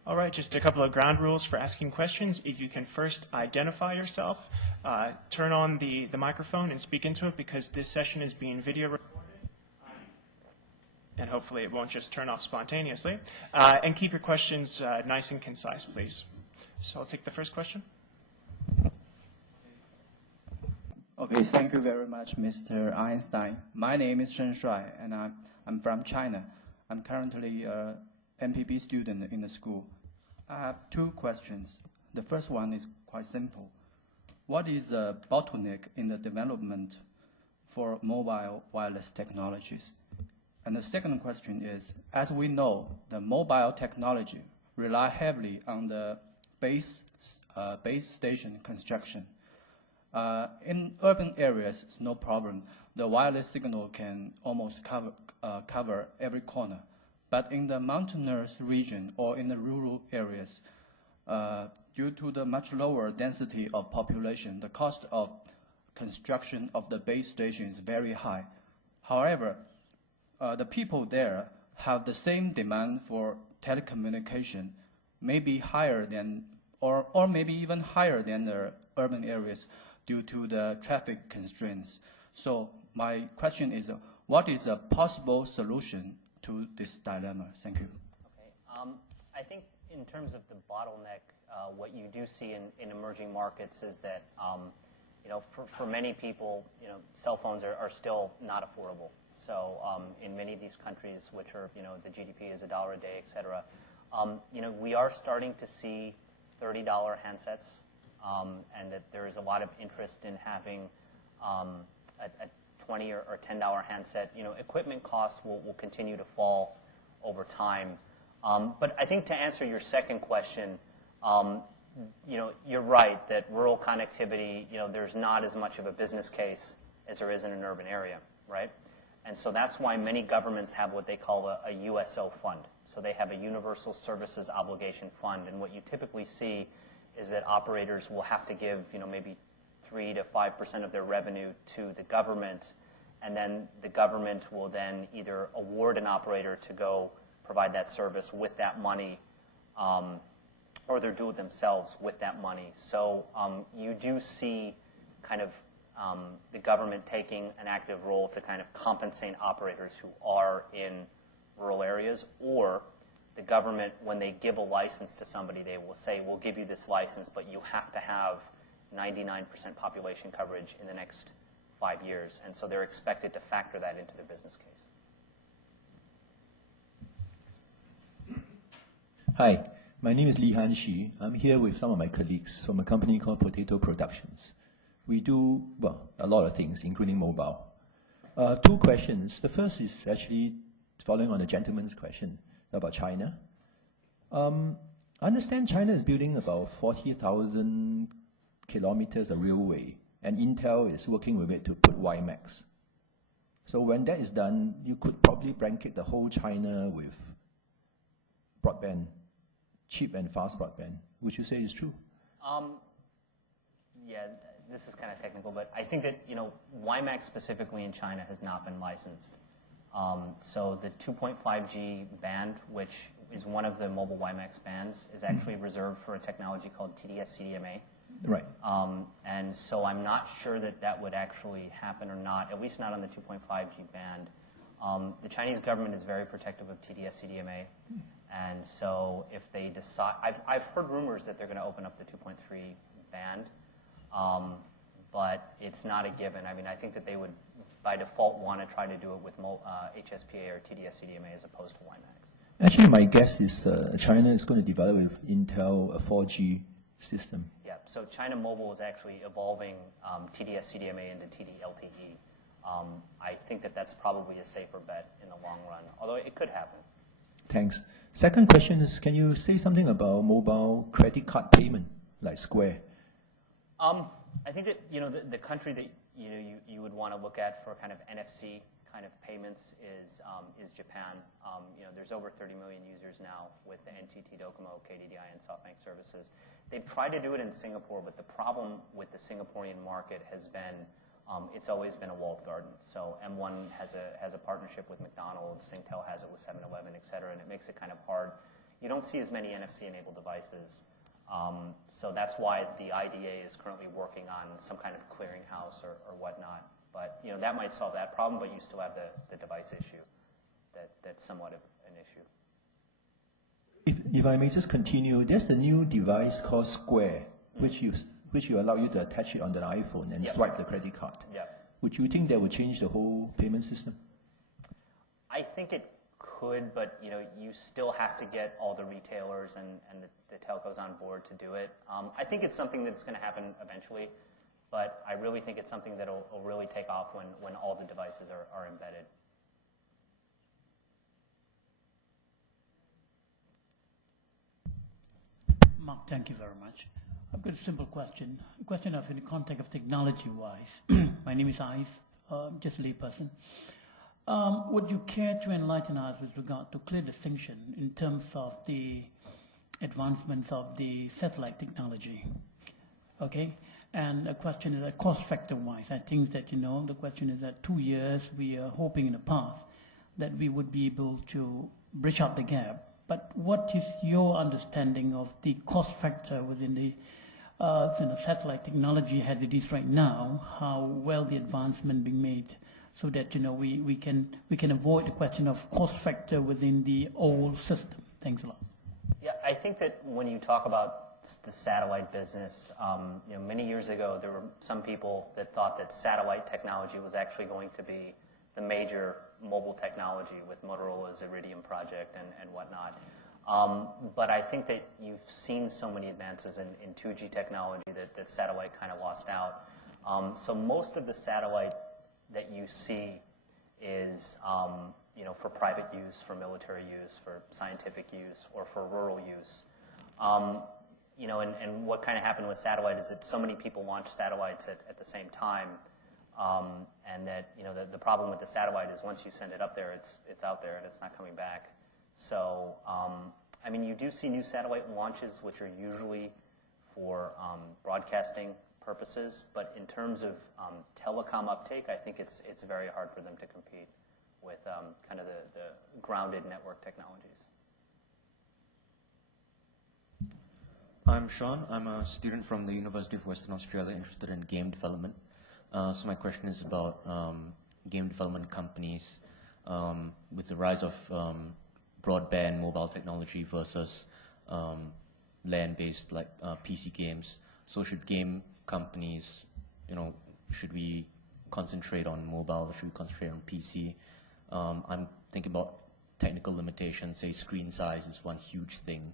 All right, just a couple of ground rules for asking questions. If you can first identify yourself, turn on the microphone and speak into it because this session is being video recorded. And hopefully it won't just turn off spontaneously. And keep your questions nice and concise, please. So I'll take the first question. Okay, thank you very much, Mr. Einstein. My name is Shen Shuai, and I'm from China. I'm currently a MPB student in the school. I have two questions. The first one is quite simple. What is the bottleneck in the development for mobile wireless technologies? And the second question is, as we know, the mobile technology rely heavily on the base station construction. In urban areas, it's no problem. The wireless signal can almost cover every corner. But in the mountainous region or in the rural areas, due to the much lower density of population, the cost of construction of the base station is very high. However, the people there have the same demand for telecommunication, maybe higher than, or maybe even higher than the urban areas due to the traffic constraints. So my question is, what is a possible solution to this dilemma? Thank you. Okay. I think in terms of the bottleneck, what you do see in emerging markets is that, for many people, cell phones are still not affordable. So in many of these countries, which are, the GDP is $1 a day, et cetera, we are starting to see $30 handsets, and that there is a lot of interest in having a $20 or $10 handset. Equipment costs will continue to fall over time. But I think to answer your second question, you're right that rural connectivity, there's not as much of a business case as there is in an urban area, right? And so that's why many governments have what they call a USO fund. So they have a Universal Services Obligation Fund, and what you typically see is that operators will have to give, maybe 3 to 5% of their revenue to the government, and then the government will then either award an operator to go provide that service with that money, or they'll do it themselves with that money. So you do see kind of the government taking an active role to kind of compensate operators who are in rural areas, or the government, when they give a license to somebody, they will say, we'll give you this license, but you have to have 99% population coverage in the next 5 years. And so they're expected to factor that into their business case. Hi, my name is Li Han Shi. I'm here with some of my colleagues from a company called Potato Productions. We do, a lot of things, including mobile. Two questions. The first is actually following on the gentleman's question about China. I understand China is building about 40,000 kilometers of railway, and Intel is working with it to put WiMAX. So when that is done, you could probably blanket the whole China with broadband, cheap and fast broadband. Would you say it's true? Yeah, this is kind of technical, but I think that, WiMAX specifically in China has not been licensed. So the 2.5G band, which is one of the mobile WiMAX bands, is actually reserved for a technology called TD-SCDMA. Right. And so I'm not sure that would actually happen or not, at least not on the 2.5G band. The Chinese government is very protective of TD-SCDMA. And so if they decide, I've heard rumors that they're going to open up the 2.3 band, but it's not a given. I mean, I think that they would, by default, want to try to do it with HSPA or TD-SCDMA as opposed to WiMAX. Actually, my guess is China is going to develop with Intel a 4G system. Yeah, so China Mobile is actually evolving TD-SCDMA into TD-LTE. I think that that's probably a safer bet in the long run, although it could happen. Thanks. Second question is, can you say something about mobile credit card payment, like Square? I think that, the country that, you would want to look at for kind of NFC kind of payments is Japan. There's over 30 million users now with the NTT Docomo, KDDI, and SoftBank services. They've tried to do it in Singapore, but the problem with the Singaporean market has been it's always been a walled garden. So M1 has a partnership with McDonald's, Singtel has it with 7-Eleven, et cetera, and it makes it kind of hard. You don't see as many NFC-enabled devices. So that's why the IDA is currently working on some kind of clearinghouse or whatnot. But that might solve that problem, but you still have the device issue that's somewhat of an issue. If I may just continue, there's a new device called Square, which which will allow you to attach it on the iPhone and swipe the credit card. Yeah. Would you think that would change the whole payment system? I think it could, but you still have to get all the retailers and the telcos on board to do it. I think it's something that's going to happen eventually, but I really think it's something that will really take off when all the devices are embedded. Mark, thank you very much. I've got a simple question. A question in the context of technology-wise. My name is Ice, just a layperson. Would you care to enlighten us with regard to clear distinction in terms of the advancements of the satellite technology? Okay? And the question is that cost factor-wise, I think that, the question is that 2 years, we are hoping in the past that we would be able to bridge up the gap. But what is your understanding of the cost factor within the satellite technology as it is right now, how well the advancement being made so that we can avoid the question of cost factor within the old system? Thanks a lot. Yeah, I think that when you talk about the satellite business, many years ago there were some people that thought that satellite technology was actually going to be the major mobile technology with Motorola's Iridium project and whatnot. But I think that you've seen so many advances in 2G technology that satellite kind of lost out. So most of the satellite that you see is for private use, for military use, for scientific use, or for rural use. And what kind of happened with satellite is that so many people launched satellites at the same time, and that the problem with the satellite is once you send it up there, it's out there and it's not coming back. So I mean, you do see new satellite launches, which are usually for broadcasting purposes, but in terms of telecom uptake, I think it's very hard for them to compete with kind of the grounded network technologies. I'm Sean. I'm a student from the University of Western Australia interested in game development. So my question is about game development companies with the rise of broadband mobile technology versus LAN-based like PC games. So should game companies, should we concentrate on mobile or should we concentrate on PC? I'm thinking about technical limitations, say screen size is one huge thing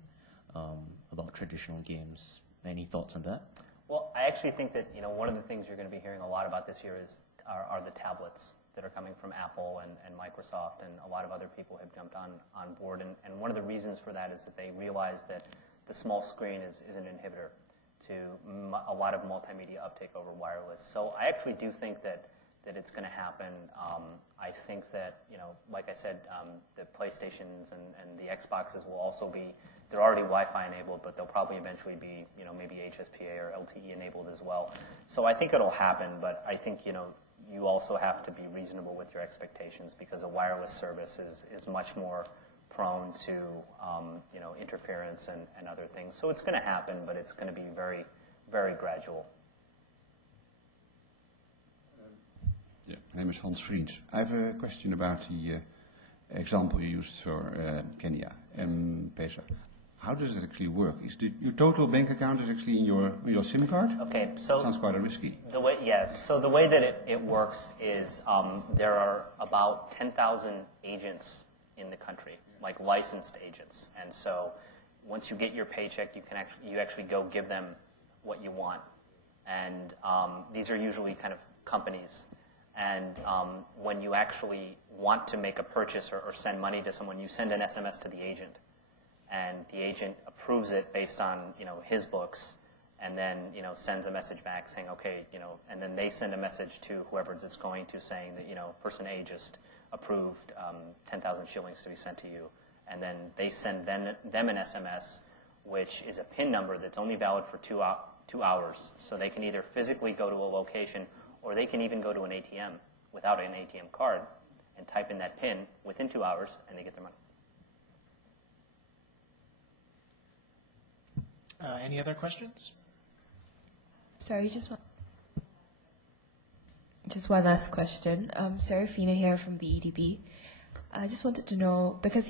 about traditional games. Any thoughts on that? Well, I actually think that one of the things you're going to be hearing a lot about this year are the tablets that are coming from Apple and Microsoft, and a lot of other people have jumped on board. And one of the reasons for that is that they realize that the small screen is an inhibitor to a lot of multimedia uptake over wireless. So I actually do think that it's going to happen. I think that, like I said, the PlayStations and the Xboxes will also be, they're already Wi-Fi enabled, but they'll probably eventually be, maybe HSPA or LTE enabled as well. So I think it'll happen, but I think, you also have to be reasonable with your expectations because a wireless service is much more prone to, interference and other things. So it's going to happen, but it's going to be very, very gradual. Yeah, my name is Hans Vriends. I have a question about the example you used for Kenya and Pesa. How does it actually work? Is your total bank account is actually in your SIM card? Okay, so sounds quite risky. So the way that it works is there are about 10,000 agents in the country, like licensed agents, and so once you get your paycheck, you actually go give them what you want, and these are usually kind of companies. And when you actually want to make a purchase or send money to someone, you send an SMS to the agent, and the agent approves it based on his books, and then sends a message back saying okay, and then they send a message to whoever it's going to saying that person A just approved 10,000 shillings to be sent to you, and then they send them an SMS, which is a PIN number that's only valid for 2 hours, so they can either physically go to a location or they can even go to an ATM without an ATM card and type in that PIN within 2 hours, and they get their money. Any other questions? Sorry, just one last question. Serafina here from the EDB. I just wanted to know, because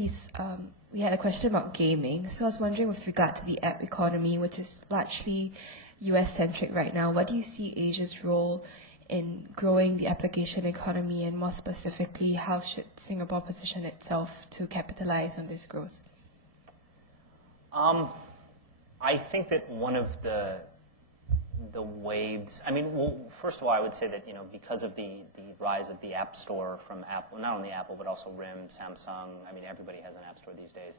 we had a question about gaming, so I was wondering with regard to the app economy, which is largely US-centric right now. What do you see Asia's role in growing the application economy, and more specifically, how should Singapore position itself to capitalize on this growth? I think that one of the waves, I mean, well, first of all, I would say that, because of the rise of the App Store from Apple, not only Apple, but also RIM, Samsung, I mean, everybody has an App Store these days.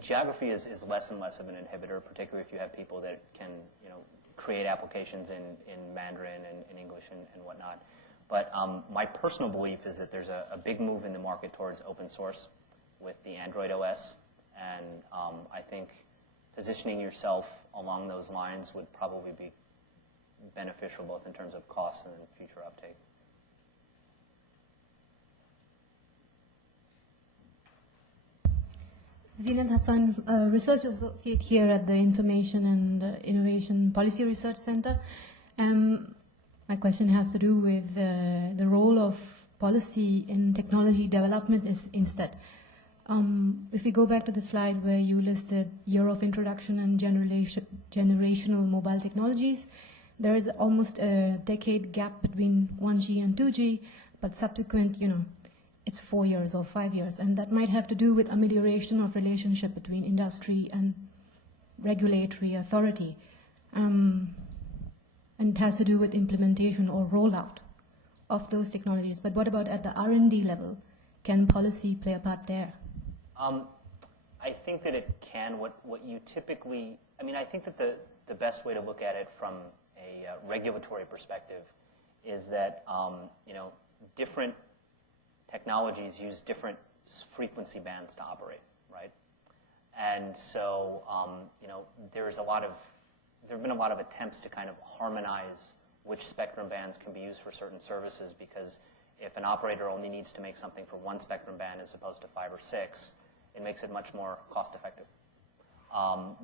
Geography is less and less of an inhibitor, particularly if you have people that can, create applications in Mandarin and in English and whatnot. But my personal belief is that there's a big move in the market towards open source with the Android OS. And I think positioning yourself along those lines would probably be beneficial both in terms of cost and future uptake. Zinat Hassan, Research Associate here at the Information and Innovation Policy Research Center. My question has to do with the role of policy in technology development instead. If we go back to the slide where you listed year of introduction and generational mobile technologies, there is almost a decade gap between 1G and 2G, but subsequent, it's 4 years or 5 years, and that might have to do with amelioration of relationship between industry and regulatory authority. And it has to do with implementation or rollout of those technologies. But what about at the R&D level? Can policy play a part there? I think that it can. What you typically, I think that the best way to look at it from a regulatory perspective is that, different technologies use different frequency bands to operate, right? And so, there have been a lot of attempts to kind of harmonize which spectrum bands can be used for certain services, because if an operator only needs to make something for one spectrum band as opposed to 5 or 6, it makes it much more cost effective.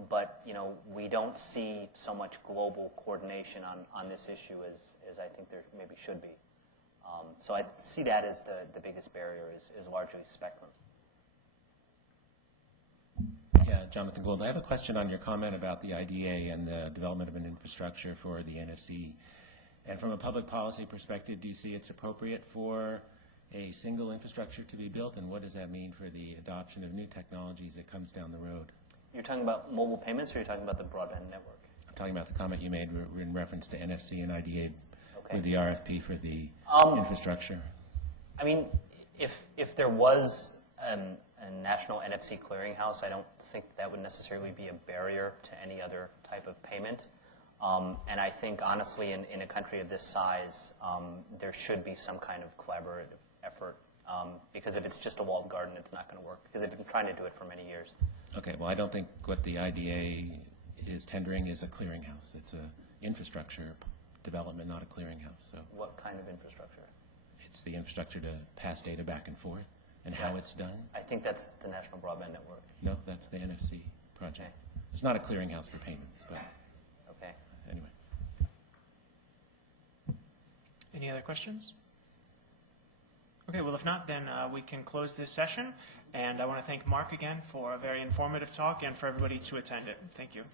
But we don't see so much global coordination on this issue as I think there maybe should be. So I see that as the biggest barrier is largely spectrum. Yeah, Jonathan Gould, I have a question on your comment about the IDA and the development of an infrastructure for the NFC. And from a public policy perspective, do you see it's appropriate for a single infrastructure to be built, and what does that mean for the adoption of new technologies that comes down the road? You're talking about mobile payments, or you're talking about the broadband network? I'm talking about the comment you made in reference to NFC and IDA with the RFP for the infrastructure. I mean, if there was a national NFC clearinghouse, I don't think that would necessarily be a barrier to any other type of payment. And I think, honestly, in a country of this size, there should be some kind of collaborative effort, because if it's just a walled garden, it's not going to work, because they've been trying to do it for many years. Okay, well, I don't think what the IDA is tendering is a clearinghouse. It's an infrastructure development, not a clearinghouse. So what kind of infrastructure? It's the infrastructure to pass data back and forth, and how it's done. I think that's the National Broadband Network. No, that's the NFC project. Okay. It's not a clearinghouse for payments, but okay. Anyway. Any other questions? Okay, well, if not, then we can close this session. And I want to thank Marc again for a very informative talk and for everybody to attend it. Thank you.